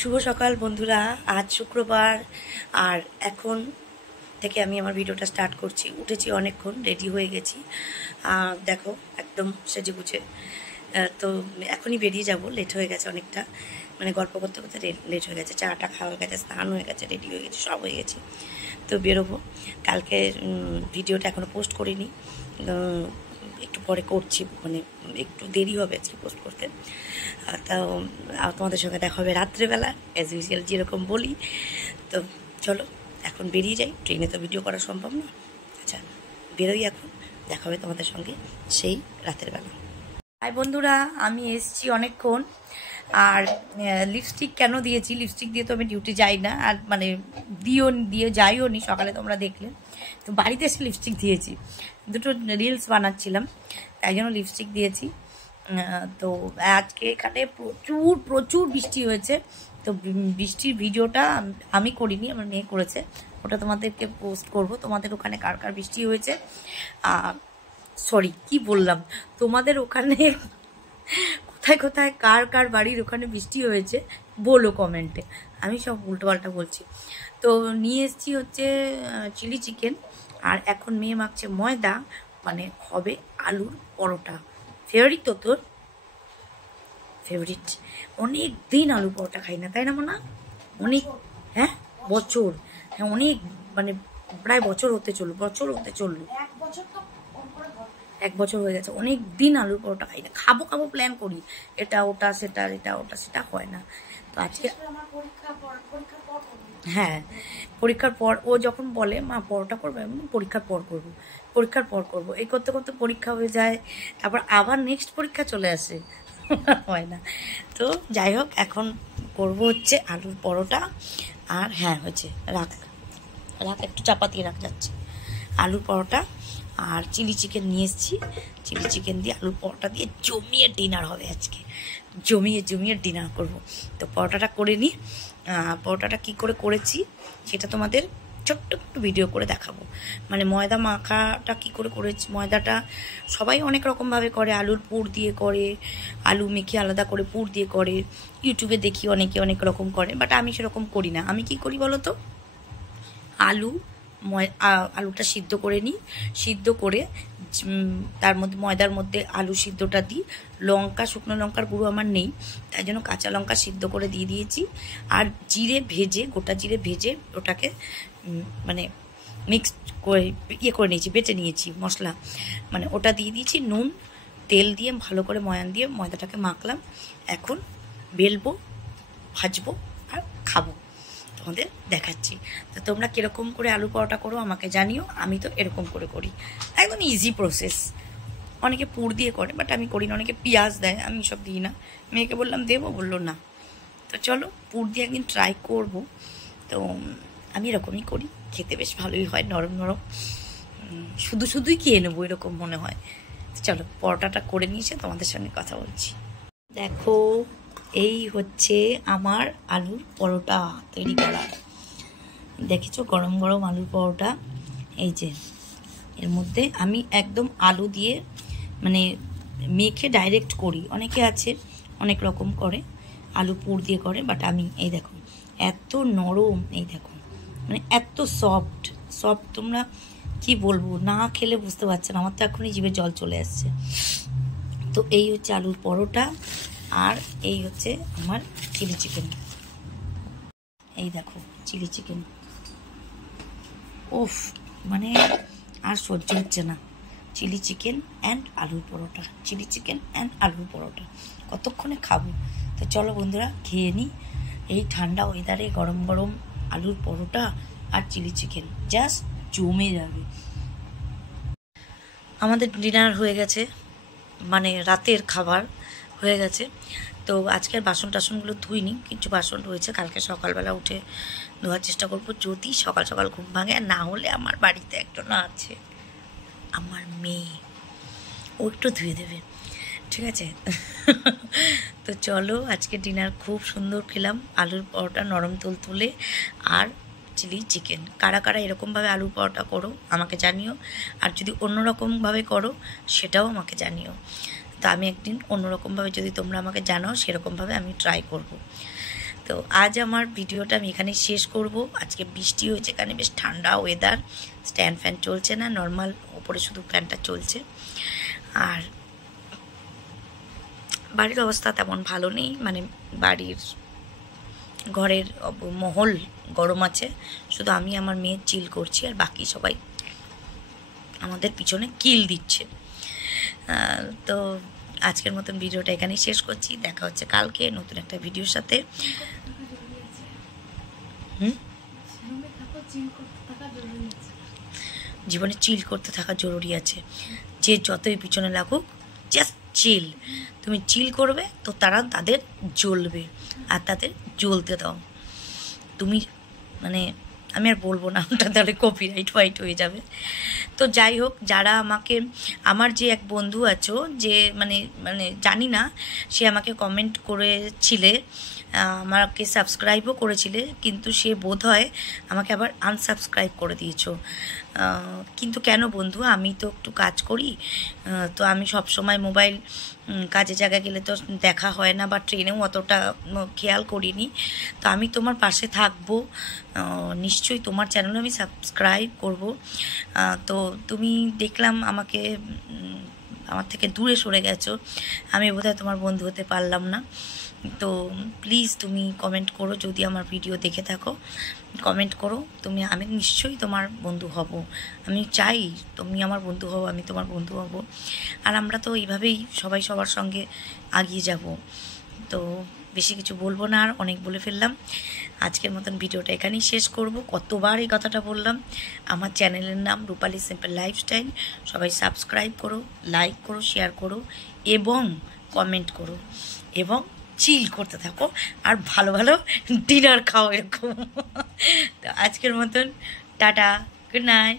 শুভ সকাল বন্ধুরা। আজ শুক্রবার আর এখন থেকে আমি আমার ভিডিওটা স্টার্ট করছি। উঠেছি অনেকক্ষণ, রেডি হয়ে গেছি। দেখো একদম সেজে গুছে তো এখনই বেরিয়ে যাব। লেট হয়ে গেছে অনেকটা, মানে গল্প করতে করতে লেট হয়ে গেছে। চাটা খাওয়া হয়ে গেছে, স্নান হয়ে গেছে, রেডি হয়ে গেছে, সব হয়ে গেছে। তো বেরোবো। কালকে ভিডিওটা এখনও পোস্ট করিনি, একটু পরে করছি, মানে একটু দেরি হবে আজকে পোস্ট করতে। তাও তোমাদের সঙ্গে দেখা হবে রাত্রেবেলা, অ্যাজ ইউজুয়াল যেরকম বলি। তো চলো এখন বেরিয়ে যাই, ট্রেনে তো ভিডিও করা সম্ভব না। আচ্ছা বেরোই এখন, দেখা হবে তোমাদের সঙ্গে সেই রাতের বেলা। হাই বন্ধুরা, আমি এসছি অনেকক্ষণ। আর লিপস্টিক কেন দিয়েছি, লিপস্টিক দিয়ে তো আমি ডিউটি যাই না, আর মানে দিয়ে যাইও নি। সকালে তোমরা দেখলে তো বাড়িতে এসে লিপস্টিক দিয়েছি, দুটো রিলস বানাচ্ছিলাম, তাই জন্য লিপস্টিক দিয়েছি। তো আজকে এখানে প্রচুর প্রচুর বৃষ্টি হয়েছে। তো বৃষ্টির ভিডিওটা আমি করিনি, আমার মেয়ে করেছে, ওটা তোমাদেরকে পোস্ট করব। তোমাদের ওখানে কার কার বৃষ্টি হয়েছে, সরি কি বললাম, তোমাদের ওখানে কোথায় কোথায় কার কার বাড়ির ওখানে বৃষ্টি হয়েছে বলো কমেন্টে। আমি সব উল্টোপাল্টা বলছি। তো নিয়ে এসেছি হচ্ছে চিলি চিকেন, আর এখন মেয়ে মাখছে ময়দা, মানে হবে আলুর পরোটা। ফেভারিট তো তোর? ফেভারিট। অনেক দিন আলু পরোটা খাই না, তাই না মনে? অনেক, হ্যাঁ বছর, হ্যাঁ অনেক, মানে প্রায় বছর হতে চললো। এক বছর হয়ে গেছে, অনেক দিন আলুর পরোটা খাই না। খাবো খাবো প্ল্যান করি, এটা ওটা সেটা হয় না। তো আজকে হ্যাঁ, পরীক্ষার পর ও যখন বলে মা পরোটা করবে, আমি পরীক্ষার পর করবো, এই করতে করতে পরীক্ষা হয়ে যায়, তারপর আবার নেক্সট পরীক্ষা চলে আসে। হয় না। তো যাই হোক, এখন করব হচ্ছে আলুর পরোটা। আর হ্যাঁ হয়েছে, রাখ একটু চাপাতি রাখ যাচ্ছে। আলুর পরোটা আর চিলি চিকেন নিয়ে এসেছি। চিলি চিকেন দিয়ে আলুর পরোটা দিয়ে জমিয়ে ডিনার হবে আজকে, জমিয়ে ডিনার করব। তো পরোটাটা করে নিই। পরোটাটা কী করে করেছি সেটা তোমাদের ছোট্ট একটু ভিডিও করে দেখাবো। মানে ময়দা মাখাটা কী করে করেছি, ময়দাটা সবাই অনেক রকমভাবে করে, আলুর পুর দিয়ে করে, আলু মেখে আলাদা করে পুর দিয়ে করে, ইউটিউবে দেখি অনেকে অনেক রকম করে, বাট আমি সেরকম করি না। আমি কি করি বলো তো, আলুটা সিদ্ধ করে নিই, সিদ্ধ করে তার মধ্যে ময়দার মধ্যে আলু সিদ্ধটা দিই, লঙ্কা, শুকনো লঙ্কার গুঁড়ো আমার নেই, তাই জন্য কাঁচা লঙ্কা সিদ্ধ করে দিয়ে দিয়েছি। আর গোটা জিরে ভেজে ওটাকে মানে মিক্স করে করে নিয়েছি, বেটে নিয়েছি মশলা, মানে ওটা দিয়ে দিয়েছি। নুন তেল দিয়ে ভালো করে ময়ান দিয়ে ময়দাটাকে মাখলাম। এখন বেলবো, ভাজবো আর খাবো, তোমাদের দেখাচ্ছি। তো তোমরা কীরকম করে আলু পরোটা করো আমাকে জানিও। আমি তো এরকম করে করি, একদম ইজি প্রসেস। অনেকে পুর দিয়ে করে, বাট আমি করি না। অনেকে পেঁয়াজ দেয়, আমি সব দিই না। মেয়েকে বললাম দেবো, বললো না। তো চলো পুর দিয়ে একদিন ট্রাই করব। তো আমি এরকমই করি, খেতে বেশ ভালোই হয়, নরম নরম, শুধুই খেয়ে নেবো এরকম মনে হয়। চলো পরোটাটা করে নিয়েছে, তোমাদের সঙ্গে কথা বলছি। দেখো এই হচ্ছে আমার আলুর পরোটা তৈরি করা। দেখেছো গরম গরম আলুর পরোটা। এই যে এর মধ্যে আমি একদম আলু দিয়ে মানে মেখে ডাইরেক্ট করি, অনেকে আছে অনেক রকম করে, আলু পুর দিয়ে করে, বাট আমি এই দেখো এত নরম, এই দেখো মানে এত সফট, তোমরা কি বলবো, না খেলে বুঝতে পারছো না। আমার তো এখনই জিভে জল চলে আসছে। তো এই হচ্ছে আলুর পরোটা, আর এই হচ্ছে আমার চিলি চিকেন। এই দেখো চিলি চিকেন, উফ মানে আর সহ্য হচ্ছে না। চিলি চিকেন অ্যান্ড আলুর পরোটা, কতক্ষণে খাবো। তো চলো বন্ধুরা খেয়ে নিই। এই ঠান্ডা ওয়েদারে গরম গরম আলুর পরোটা আর চিলি চিকেন জাস্ট জমে যাবে। আমাদের ডিনার হয়ে গেছে, মানে রাতের খাবার হয়ে গেছে। তো আজকের বাসন টাসনগুলো ধুইনি, কিছু বাসন রয়েছে, কালকে সকালবেলা উঠে ধোয়ার চেষ্টা করবো, যদি সকাল সকাল ঘুম ভাঙে। আর না হলে আমার বাড়িতে একজন আছে, আমার মেয়ে, ও একটু ধুয়ে দেবে, ঠিক আছে? তো চলো আজকে ডিনার খুব সুন্দর খেলাম, আলুর পরোটা নরম তুলতুলে আর চিলি চিকেন। কারা কারা এরকমভাবে আলুর পরোটা করো আমাকে জানিও, আর যদি অন্যরকমভাবে করো সেটাও আমাকে জানিও। তো আমি একদিন অন্যরকমভাবে যদি তোমরা আমাকে জানাও, সেরকমভাবে আমি ট্রাই করব। তো আজ আমার ভিডিওটা আমি এখানে শেষ করব। আজকে বৃষ্টি হয়েছে, এখানে বেশ ঠান্ডা ওয়েদার, স্ট্যান্ড ফ্যান চলছে না, নর্মাল ওপরে শুধু ফ্যানটা চলছে। আর বাড়ির অবস্থা তেমন ভালো নেই, মানে বাড়ির ঘরের মহল গরম আছে, শুধু আমি আমার মেয়ে চিল করছি আর বাকি সবাই আমাদের পিছনে কিল দিচ্ছে। তো আজকের মতন ভিডিওটা এখানেই শেষ করছি। দেখা হচ্ছে কালকে নতুন একটা ভিডিওর সাথে। জীবনে চিল করতে থাকা জরুরি আছে। যে যতই পিছনে লাগুক, জাস্ট চিল। তুমি চিল করবে তো তারা তাদের জ্বলবে, আর তাদের জ্বলতে দাও। তুমি মানে আমি আর বলবো না, ওটা তাহলে কপিরাইট ফাইট হয়ে যাবে। তো যাই হোক, যারা আমাকে, আমার যে এক বন্ধু আছো যে মানে মানে জানি না, সে আমাকে কমেন্ট করেছিলে, আমাকে সাবস্ক্রাইবও করেছিলে, কিন্তু সে বোধ হয় আমাকে আবার আনসাবস্ক্রাইব করে দিয়েছো। কিন্তু কেন বন্ধু, আমি তো একটু কাজ করি, তো আমি সব সময় মোবাইল, কাজের জায়গায় গেলে তো দেখা হয় না, বা ট্রেনেও অতটা খেয়াল করিনি। তো আমি তোমার পাশে থাকবো, নিশ্চয়ই তোমার চ্যানেলে আমি সাবস্ক্রাইব করব। তো তুমি দেখলাম আমাকে আমার থেকে দূরে সরে গেছো, আমি বোধহয় তোমার বন্ধু হতে পারলাম না। তো প্লিজ তুমি কমেন্ট করো, যদি আমার ভিডিও দেখে থাকো কমেন্ট করো। আমি নিশ্চয়ই তোমার বন্ধু হব, আমি চাই তুমি আমার বন্ধু হও, আমি তোমার বন্ধু হব। আর আমরা তো এইভাবেই সবাই সবার সঙ্গে এগিয়ে যাব। তো বেশি কিছু বলবো না, আর অনেক বলে ফেললাম। আজকের মতন ভিডিওটা এখানেই শেষ করব। কতবার এই কথাটা বললাম। আমার চ্যানেলের নাম রূপালী সিম্পল লাইফস্টাইল। সবাই সাবস্ক্রাইব করো, লাইক করো, শেয়ার করো এবং কমেন্ট করো, এবং চিল করতে থাকো, আর ভালো ভালো ডিনার খাও এরকম। তো আজকের মতন টাটা, গুড নাইট।